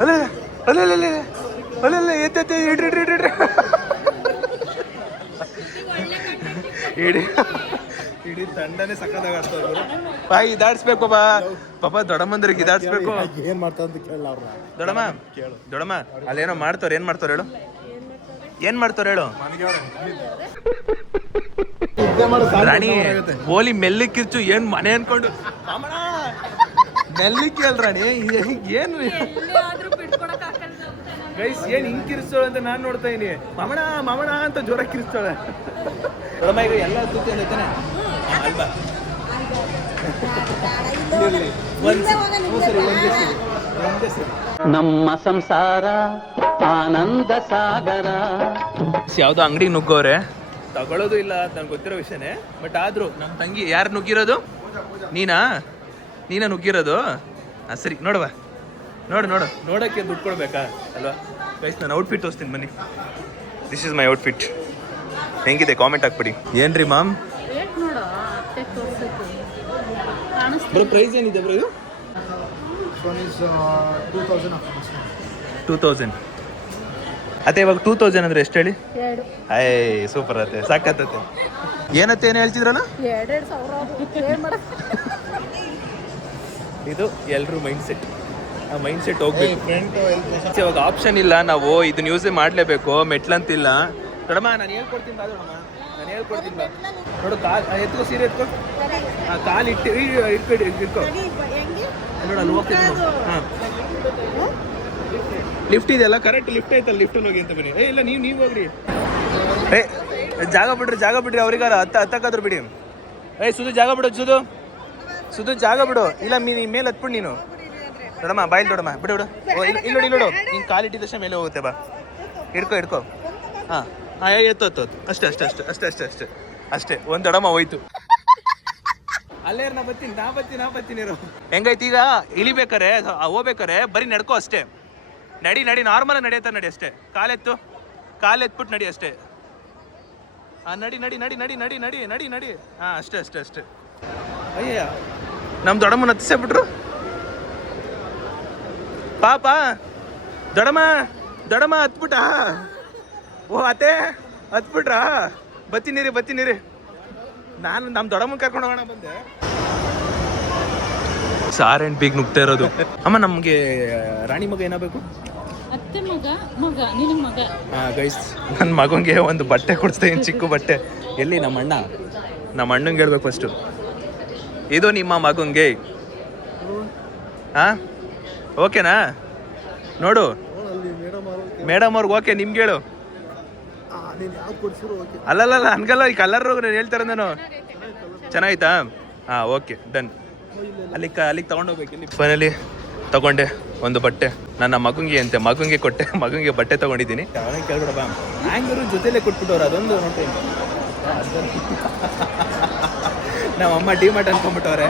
ಅಲ್ಲ ಅಲ್ಲ ಅಲ್ಲ ಅಲ್ಲ ಅಲ್ಲ ಎತ್ತೆ ಇಡ್ರಿ ಇಡ್ರಿ ಇಡ್ರಿ ಇಡಿ ಇಡೀ ತಂಡನೇ ಸಕ್ಕದಾಗ ಆಡ್ತಾರೆ ಬಾ ಇದಾಡ್ಸ್ಬೇಕು ಪಾಪ ದೊಡ್ಡಮ್ಮಂದ್ರಿಗೆ ಇದಾಡ್ಸ್ಬೇಕು. ಏನ್ ಮಾಡ್ತಾರೆ ಅಂತ ಕೇಳಲ್ಲ ಅವ್ರನ್ನ. ದೊಡ್ಡಮ್ಮ ಅಲ್ಲೇನೋ ಮಾಡ್ತಾರೆ, ಏನ್ ಮಾಡ್ತಾರೆ ಹೇಳು, ಏನ್ ಮಾಡ್ತಾರೆ ಹೇಳು. ರಾಣಿ ಓಲಿ ಮೆಲ್ಲಕ್ಕಿರ್ಚು ಏನ್ ಮನೆ ಅನ್ಕೊಂಡು ಮೆಲ್ಲಕ್ಕಿ ಅಲ್ ರಾಣಿ ಏನು ಗೈಸ್ ಏನ್ ಹಿಂಗ್ ಕಿರಿಸ್ತಾಳೆ ಅಂತ ನಾನ್ ನೋಡ್ತಾ ಇದೀನಿ. ಮಮಣ ಮಮಣ ಅಂತ ಜೋರ ಕಿರಿಸ್ತಾಳೆ. ದೊಡ್ಡಮ್ಮ ಈಗ ಎಲ್ಲ ಸುತ್ತಿ ಅಂತಾನೆ ಅಲ್ವಾ ನಮ್ಮ ಸಂಸಾರ ಆನಂದ ಸಾಗರ. ಯಾವ್ದೋ ಅಂಗಡಿಗೆ ನುಗ್ಗೋರೆ, ತಗೊಳ್ಳೋದು ಇಲ್ಲ ನನ್ಗೆ ಗೊತ್ತಿರೋ ವಿಷಯನೇ. ಬಟ್ ಆದ್ರೂ ನಮ್ಮ ತಂಗಿ ಯಾರು ನುಗ್ಗಿರೋದು? ನೀನಾ ನುಗ್ಗಿರೋದು? ಸರಿ ನೋಡುವ, ನೋಡು ನೋಡೋಕ್ಕೆ ದುಡ್ಡು ಕೊಡ್ಬೇಕಾ ಅಲ್ವಾ ಗೈಸ್? ನಾನು ಔಟ್ಫಿಟ್ ತೋರಿಸ್ತೀನಿ ಬನ್ನಿ. This is my outfit. ಹೆಂಗಿದೆ ಕಾಮೆಂಟ್ ಹಾಕ್ಬಿಡಿ. ಏನ್ರಿ ಮಾಮ್ ಬ್ರೋ ಪ್ರೈಸ್ ಏನಿದೆ ಬ್ರೋ ಇದು? 2000 ಅತ್ತೆ. ಇವಾಗ 2000 ಅಂದ್ರೆ ಎಷ್ಟು ಹೇಳಿ? ಸೂಪರ್ ಅತ್ತೆ, ಸಾಕತ್ತೆ. ಏನತ್ತೆ ಏನು ಹೇಳ್ತಿದ್ರಲ್ಲ? ಇದು ಎಲ್ರೂ ಮೈಂಡ್ ಸೆಟ್, ಆ ಮೈಂಡ್ ಸೆಟ್ ಹೋಗ್ಬೇಕು. ಇವಾಗ ಆಪ್ಷನ್ ಇಲ್ಲ, ನಾವು ಇದನ್ನ ಯೂಸೇ ಮಾಡಲೇಬೇಕು. ಮೆಟ್ಲಂತಿಲ್ಲ. ದೊಡ್ಡಮ್ಮ ನಾನು ಹೇಳ್ಕೊಡ್ತೀನಿ ಬಾ ದೊಡ್ಡಮ್ಮ, ನಾನು ಹೇಳ್ಕೊಡ್ತೀನಿ ಬಾ. ನೋಡು ಎತ್ಕೋ, ಸೀರೆ ಎತ್ಕೋ, ಕಾಲು ಇಟ್ಕೊ ನೋಡು ಅಲ್ಲಿ ಹೋಗ್ತೀನಿ. ಹಾಂ ಲಿಫ್ಟ್ ಇದೆಯಲ್ಲ, ಕರೆಕ್ಟ್ ಲಿಫ್ಟ್ ಐತಲ್ಲ, ಲಿಫ್ಟಲ್ಲಿ ಹೋಗಿ ಅಂತ ಬನ್ನಿ. ಇಲ್ಲ ನೀವು ಹೋಗ್ರಿ. ಜಾಗ ಬಿಡ್ರಿ ಅವ್ರಿಗಾರ ಹತ್ತಕ್ಕಾದ್ರು ಬಿಡಿ. ಸುದು ಜಾಗ ಬಿಡು, ಸುದು ಜಾಗ ಬಿಡು. ಇಲ್ಲ ಮೇಲೆ ಹತ್ಬಿಡು ನೀನು. ದೊಡ್ಡಮ್ಮ ಬಾಯಿಲ್ ದೊಡ್ಡಮ್ಮ ಬಿಡು ಇಲ್ಲಿ ನೋಡು ನೀನು ಕಾಲಿಟ್ಟಿದ ತಕ್ಷಣ ಮೇಲೆ ಹೋಗುತ್ತೆ. ಬಾ ಹಿಡ್ಕೊ. ಹಾಂ ಎತ್ತು ಅಷ್ಟೇ. ಒಂದು ದೊಡ್ಡಮ್ಮ ಹೋಯ್ತು. ಅಲ್ಲೇ ನಾ ಬರ್ತೀನಿ ಇರೋ. ಹೆಂಗೈತಿ ಈಗ? ಇಳಿಬೇಕಾರೆ ಹೋಗ್ಬೇಕಾರೆ ಬರೀ ನಡ್ಕೋ ಅಷ್ಟೇ. ನಡಿ ನಾರ್ಮಲ್ ನಡೆಯುತ್ತಾ ನಡಿ ಅಷ್ಟೇ. ಕಾಲೆತ್ಬಿಟ್ಟು ನಡಿ ಅಷ್ಟೇ. ನಡಿ. ಹಾಂ ಅಷ್ಟೇ. ಅಯ್ಯ ನಮ್ಮ ದೊಡ್ಡಮ್ಮನ ಹತ್ತಿಸೇ ಬಿಟ್ರು ಪಾಪ. ದೊಡ್ಡಮ್ಮ ಹತ್ಬಿಟ್ಟ. ಓ ಅತ್ತೆ ಹತ್ಬಿಟ್ರಾ? ಬತ್ತೀನಿರಿ. ನಾನು ನಮ್ಮ ದೊಡ್ಡಮ್ಮನ ಕರ್ಕೊಂಡು ಹೋಗೋಣ ಬಂದೆ. ಸಾರೆಂಟ್ ಬೀಗ್ ನುಗ್ತಾ ಇರೋದು. ಅಮ್ಮ ನಮಗೆ ರಾಣಿ ಮಗ ಏನಾಗಬೇಕು? ಅತ್ತೆ ಮಗ ನಿನಗೆ ಮಗ. ಗೈಸ್ ನನ್ನ ಮಗಂಗೆ ಒಂದು ಬಟ್ಟೆ ಕೊಡ್ತೀನಿ, ಚಿಕ್ಕ ಬಟ್ಟೆ. ಎಲ್ಲಿ ನಮ್ಮ ಅಣ್ಣಂಗೆ ಹೇಳ್ಬೇಕು ಫಸ್ಟು, ಇದು ನಿಮ್ಮ ಮಗಂಗೆ. ಹಾಂ ಓಕೆನಾ? ನೋಡು ಮೇಡಮ್ ಅವ್ರಿಗೆ ಓಕೆ, ನಿಮ್ಗೆ ಹೇಳು. ಅಲ್ಲಲ್ಲ ಹಂಗಲ್ಲ, ಈ ಕಲರ್ ಹೇಳ್ತಾರೆ ನಾನು. ಚೆನ್ನಾಯ್ತಾ? ಹಾಂ ಓಕೆ ಡನ್. ಅಲ್ಲಿಗೆ ತೊಗೊಂಡೋಗ್ಬೇಕು. ಇಲ್ಲಿ ಫೈನಲಿ ತಗೊಂಡೆ ಒಂದು ಬಟ್ಟೆ. ನನ್ನ ಮಗಂಗೆ ಕೊಟ್ಟೆ. ಮಗಂಗೆ ಬಟ್ಟೆ ತೊಗೊಂಡಿದ್ದೀನಿ. ಅವನಿಗೆ ಕೇಳ್ಬಿಡಪ್ಪ, ಹ್ಯಾಂಗರು ಜೊತೆಲೇ ಕೊಟ್ಬಿಟ್ಟವ್ರು. ಅದೊಂದು ನೋಡ್ತೀನಿ. ನಮ್ಮಮ್ಮ ಡಿಮಾರ್ಟ್ ಅನ್ಕೊಂಡ್ಬಿಟ್ಟವ್ರೆ.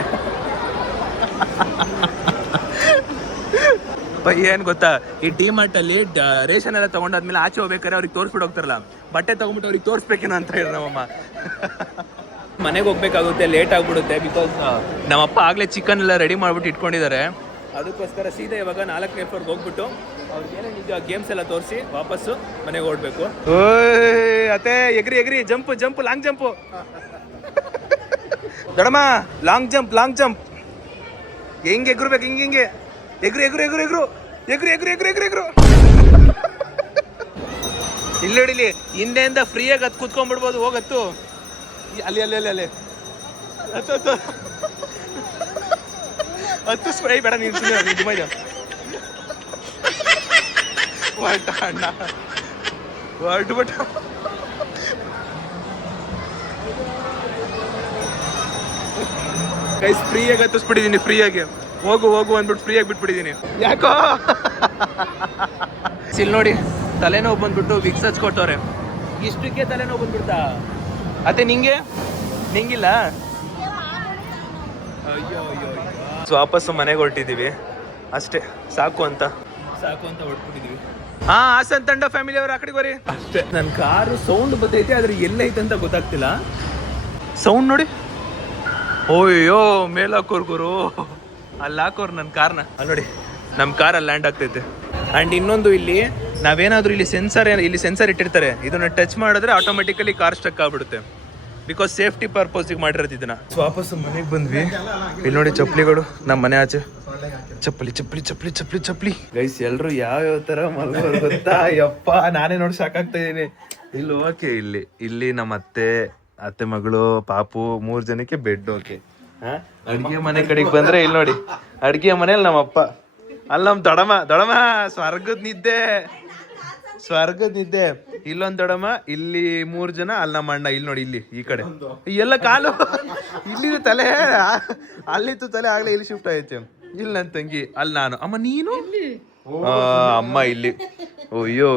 ಏನು ಗೊತ್ತಾ, ಈ ಡಿಮಾರ್ಟಲ್ಲಿ ರೇಷನ್ ಎಲ್ಲ ತೊಗೊಂಡಾದ್ಮೇಲೆ ಆಚೆ ಹೋಗ್ಬೇಕಾರೆ ಅವ್ರಿಗೆ ತೋರಿಸ್ಬಿಟ್ಟು ಹೋಗ್ತಾರಲ್ಲ, ಬಟ್ಟೆ ತೊಗೊಂಡ್ಬಿಟ್ಟು ಅವ್ರಿಗೆ ತೋರಿಸ್ಬೇಕೇನೋ ಅಂತ ಹೇಳಿ ನಮ್ಮಮ್ಮ. ಮನೆಗೆ ಹೋಗ್ಬೇಕಾಗುತ್ತೆ, ಲೇಟ್ ಆಗಿಬಿಡುತ್ತೆ. ಬಿಕಾಸ್ ನಮ್ಮಪ್ಪ ಆಗಲೇ ಚಿಕನ್ ಎಲ್ಲ ರೆಡಿ ಮಾಡಿಬಿಟ್ಟು ಇಟ್ಕೊಂಡಿದ್ದಾರೆ. ಅದಕ್ಕೋಸ್ಕರ ಸೀದಾ ಇವಾಗ 4ನೇ ಫ್ಲೋರ್ಗೆ ಹೋಗ್ಬಿಟ್ಟು ಅವ್ರಿಗೇನೇನಿದೆ ಆ ಗೇಮ್ಸ್ ಎಲ್ಲ ತೋರಿಸಿ ವಾಪಸ್ಸು ಮನೆಗೆ ಹೊರಡ್ಬೇಕು. ಅತ್ತೆ ಎಗ್ರಿ ಜಂಪ್ ಲಾಂಗ್ ಜಂಪು. ದೊಡ್ಡಮ್ಮ ಲಾಂಗ್ ಜಂಪ್ ಹೆಂಗೆ ಎಗ್ರಬೇಕು? ಹಿಂಗೆ ಎಗ್ರು. ಇಲ್ಲಿ ನೋಡಿಲಿ, ಹಿಂದೆಯಿಂದ ಫ್ರೀಯಾಗಿ ಹತ್ತು ಕೂತ್ಕೊಂಡ್ಬಿಡ್ಬೋದು. ಹೋಗತ್ತು ಅಲ್ಲಿ ಹತ್ತು ಸ್ಪ್ರೈ ಬೇಡ ನೀನು ಸುಮ್ಮನೆ ಅಣ್ಣ ಹೊರಟುಬಿಟ್ಟ. ಗೈಸ್ ಫ್ರೀಯಾಗಿ ಹತ್ತಿಸ್ಬಿಟ್ಟಿದ್ದೀನಿ. ಫ್ರೀಯಾಗಿ ಹೋಗು ಅಂದ್ಬಿಟ್ಟು ಫ್ರೀಯಾಗಿ ಬಿಟ್ಬಿಟ್ಟಿದ್ದೀನಿ. ಯಾಕೋ ಇಲ್ಲಿ ನೋಡಿ, ತಲೆನೋವು ಬಂದ್ಬಿಟ್ಟು ವಿಕ್ಸ್ ಹಚ್ಕೊಟ್ಟವ್ರೆ. ಇಷ್ಟಕ್ಕೆ ತಲೆನೋವು ಬಂದ್ಬಿಡ್ತಾ? ಅತ್ತೆ ನಿಂಗಿಲ್ಲ? ಸೊ ವಾಪಸ್ಸು ಮನೆಗೆ ಹೊರಟಿದ್ದೀವಿ ಅಷ್ಟೇ, ಸಾಕು ಅಂತ ಹೊರಟ್ಬಿಟ್ಟಿದ್ದೀವಿ. ಹಾ, ಹಾಸನ್ ತಂಡ ಫ್ಯಾಮಿಲಿ ಅವ್ರ ಆ ಕಡೆಗೆ ಬರೀ ಅಷ್ಟೇ. ನನ್ನ ಕಾರು ಸೌಂಡ್ ಬರ್ತೈತೆ, ಆದ್ರೆ ಎಲ್ಲೈತೆ ಅಂತ ಗೊತ್ತಾಗ್ತಿಲ್ಲ. ಸೌಂಡ್ ನೋಡಿ, ಓಯ್ಯೋ ಮೇಲ್ ಹಾಕೋರ್ ಗುರು, ಅಲ್ಲಿ ಹಾಕೋರು ನನ್ನ ಕಾರ್ನ. ಅಲ್ಲಿ ನೋಡಿ, ನಮ್ಮ ಕಾರಲ್ಲಿ ಲ್ಯಾಂಡ್ ಆಗ್ತೈತೆ. ಆ್ಯಂಡ್ ಇನ್ನೊಂದು, ಇಲ್ಲಿ ನಾವೇನಾದರೂ ಇಲ್ಲಿ ಸೆನ್ಸರ್ ಇಟ್ಟಿರ್ತಾರೆ, ಇದನ್ನ ಟಚ್ ಮಾಡಿದ್ರೆ ಆಟೋಮೆಟಿಕಲಿ ಕಾರ್ ಸ್ಟಕ್ ಆಗ್ಬಿಡುತ್ತೆ. ಬಿಕಾಸ್ ಸೇಫ್ಟಿ ಪರ್ಪೋಸಿಗೆ ಮಾಡಿರೋದು ಇದನ್ನ. ಸೊ ವಾಪಸ್ ಮನೆಗೆ ಬಂದ್ವಿ. ಇಲ್ಲಿ ನೋಡಿ ಚಪ್ಪಲಿಗಳು, ನಮ್ಮ ಮನೆ ಆಚೆ ಚಪ್ಪಲಿ ಚಪ್ಪಲಿ ಚಪ್ಪಲಿ ಚಪ್ಪಲಿ ಚಪ್ಪಲಿ. ಗೈಸ್ ಎಲ್ರು ಯಾವ ತರ ಮಲ್ಗೋರು ಗೊತ್ತಾ? ಯಪ್ಪ, ನಾನೇ ನೋಡಿ ಸಾಕಾಗ್ತಾ ಇದೀನಿ. ಇಲ್ಲಿ ಓಕೆ, ಇಲ್ಲಿ ನಮ್ಮ ಅತ್ತೆ ಮಗಳು ಪಾಪು 3 ಜನಕ್ಕೆ ಬೆಡ್ ಓಕೆ. ಅಡ್ಗೆ ಮನೆ ಕಡೆಗೆ ಬಂದ್ರೆ ಇಲ್ಲಿ ನೋಡಿ, ಅಡ್ಗೆ ಮನೇಲಿ ನಮ್ಮಪ್ಪ, ಅಲ್ಲಿ ನಮ್ ದೊಡಮ ಸ್ವರ್ಗದ ನಿದ್ದೆ. ಇಲ್ಲೊಂದ್ ದೊಡಮ, ಇಲ್ಲಿ 3 ಜನ, ಅಲ್ಲಿ ನಮ್ಮ ಅಣ್ಣ, ಇಲ್ಲಿ ನೋಡಿ, ಇಲ್ಲಿ ಈ ಕಡೆ ಎಲ್ಲ ಕಾಲು ಇಲ್ಲಿ ತಲೆ, ಅಲ್ಲಿತ್ತು ತಲೆ, ಆಗ್ಲೇ ಇಲ್ಲಿ ಶಿಫ್ಟ್ ಆಯ್ತು. ಇಲ್ಲಿ ನನ್ನ ತಂಗಿ, ಅಲ್ಲಿ ನಾನು, ಅಮ್ಮ ನೀನು, ಅಮ್ಮ ಇಲ್ಲಿ. ಅಯ್ಯೋ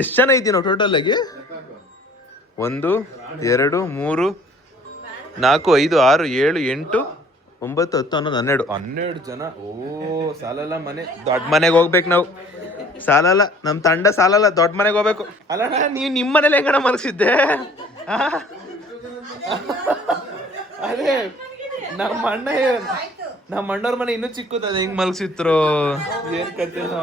ಎಷ್ಟ್ ಜನ ಇದ್ದೀವಿ ನಾವು ಟೋಟಲ್ ಆಗಿ? 1 2 3 4 5 6 7 8 9 10 11 12 ಜನ. ಓ ಸಾಲಲ್ಲ, ಮನೆ ದೊಡ್ಡ ಮನೆಗೆ ಹೋಗ್ಬೇಕು ನಾವು. ಸಾಲಲ್ಲ, ನಮ್ ತಂಡ ಸಾಲಲ್ಲ, ದೊಡ್ಡ ಮನೆಗೆ ಹೋಗ್ಬೇಕು. ಅಲ್ಲಣ್ಣ, ನೀವು ನಿಮ್ಮ ಮನೇಲಿ ಹೆಂಗಣ ಮಲಗಿಸಿದ್ದೆ? ಅದೇ ನಮ್ಮ ಅಣ್ಣವ್ರ ಮನೆ ಇನ್ನೂ ಚಿಕ್ಕದ, ಅದ ಹೆಂಗ್ ಮಲಗಿಸಿದ್ರು, ಏನ್ ಕಥೆನೋ.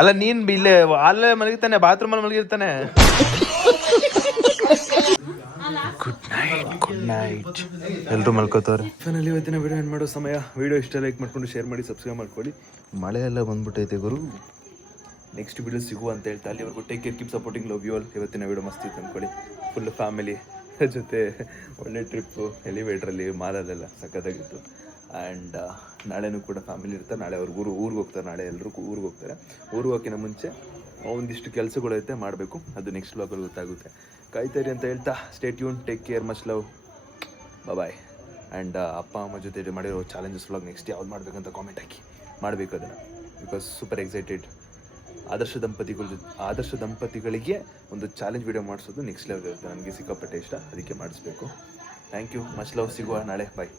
ಅಲ್ಲ, ನೀನ್ ಇಲ್ಲೇ ಅಲ್ಲೇ ಮಲಗಿರ್ತಾನೆ, ಬಾತ್ರೂಮ್ ಅಲ್ಲಿ ಮಲಗಿರ್ತಾನೆ. ಗುಡ್ ನೈಟ್ ಎಲ್ರು ಮಲ್ಕೋತಾರೆ. ಫೈನಲಿ ಇವತ್ತಿನ ವಿಡಿಯೋ ಏನ್ ಮಾಡೋ ಸಮಯ. ವಿಡಿಯೋ ಇಷ್ಟ ಲೈಕ್ ಮಾಡ್ಕೊಂಡು ಶೇರ್ ಮಾಡಿ ಸಬ್ಸ್ಕ್ರೈಬ್ ಮಾಡ್ಕೊಳ್ಳಿ. ಮಳೆ ಎಲ್ಲ ಬಂದ್ಬಿಟ್ಟೈತೆ ಗುರು. ನೆಕ್ಸ್ಟ್ ವಿಡಿಯೋ ಸಿಗುವ ಅಂತ ಹೇಳ್ತಾ ಅಲ್ಲಿವರೆಗೂ take care, keep supporting, love you all. ಇವತ್ತಿನ ವಿಡಿಯೋ ಮಸ್ತ್ ಇತ್ತು ಅಂದ್ಕೊಳ್ಳಿ. ಫುಲ್ ಫ್ಯಾಮಿಲಿ ಜೊತೆ ಒಳ್ಳೆ ಟ್ರಿಪ್ಪು, ಎಲಿವೇಟ್ರಲ್ಲಿ, ಮಾಲಲ್ಲೆಲ್ಲ ಸಖತ್ತಾಗಿತ್ತು. ಆ್ಯಂಡ್ ನಾಳೆನೂ ಕೂಡ ಫ್ಯಾಮಿಲಿ ಇರ್ತಾರೆ. ನಾಳೆ ಅವ್ರಿಗೆ ಊರಿಗೆ ಹೋಗ್ತಾರೆ. ನಾಳೆ ಎಲ್ಲರೂ ಊರಿಗೆ ಹೋಗ್ತಾರೆ. ಊರಿಗೆ ಹೋಗೋಕ್ಕಿಂತ ಮುಂಚೆ ಒಂದಿಷ್ಟು ಕೆಲಸಗಳೈತೆ ಮಾಡಬೇಕು. ಅದು ನೆಕ್ಸ್ಟ್ ವ್ಲಾಗಲ್ಲಿ ಗೊತ್ತಾಗುತ್ತೆ. ಕಾಯ್ತಾರಿ ಅಂತ ಹೇಳ್ತಾ stay tune, take care, much love, bye. And ಅಪ್ಪ ಅಮ್ಮ ಜೊತೆ ಮಾಡಿರೋ ಚಾಲೆಂಜಸ್ ವ್ಲಾಗ್ ನೆಕ್ಸ್ಟ್ ಯಾವ್ದು ಮಾಡಬೇಕಂತ ಕಾಮೆಂಟ್ ಹಾಕಿ, ಮಾಡಬೇಕು ಅದನ್ನು. Because super excited. ಆದರ್ಶ ದಂಪತಿಗಳಿಗೆ ಒಂದು ಚಾಲೆಂಜ್ ವಿಡಿಯೋ ಮಾಡಿಸೋದು ನೆಕ್ಸ್ಟ್ ಲೆವೆಲ್ ಇರುತ್ತೆ. ನನಗೆ ಸಿಕ್ಕಾಪಟ್ಟೆ ಇಷ್ಟ, ಅದಕ್ಕೆ ಮಾಡಿಸ್ಬೇಕು. Thank you, much love. ಸಿಗುವ ನಾಳೆ, ಬಾಯ್.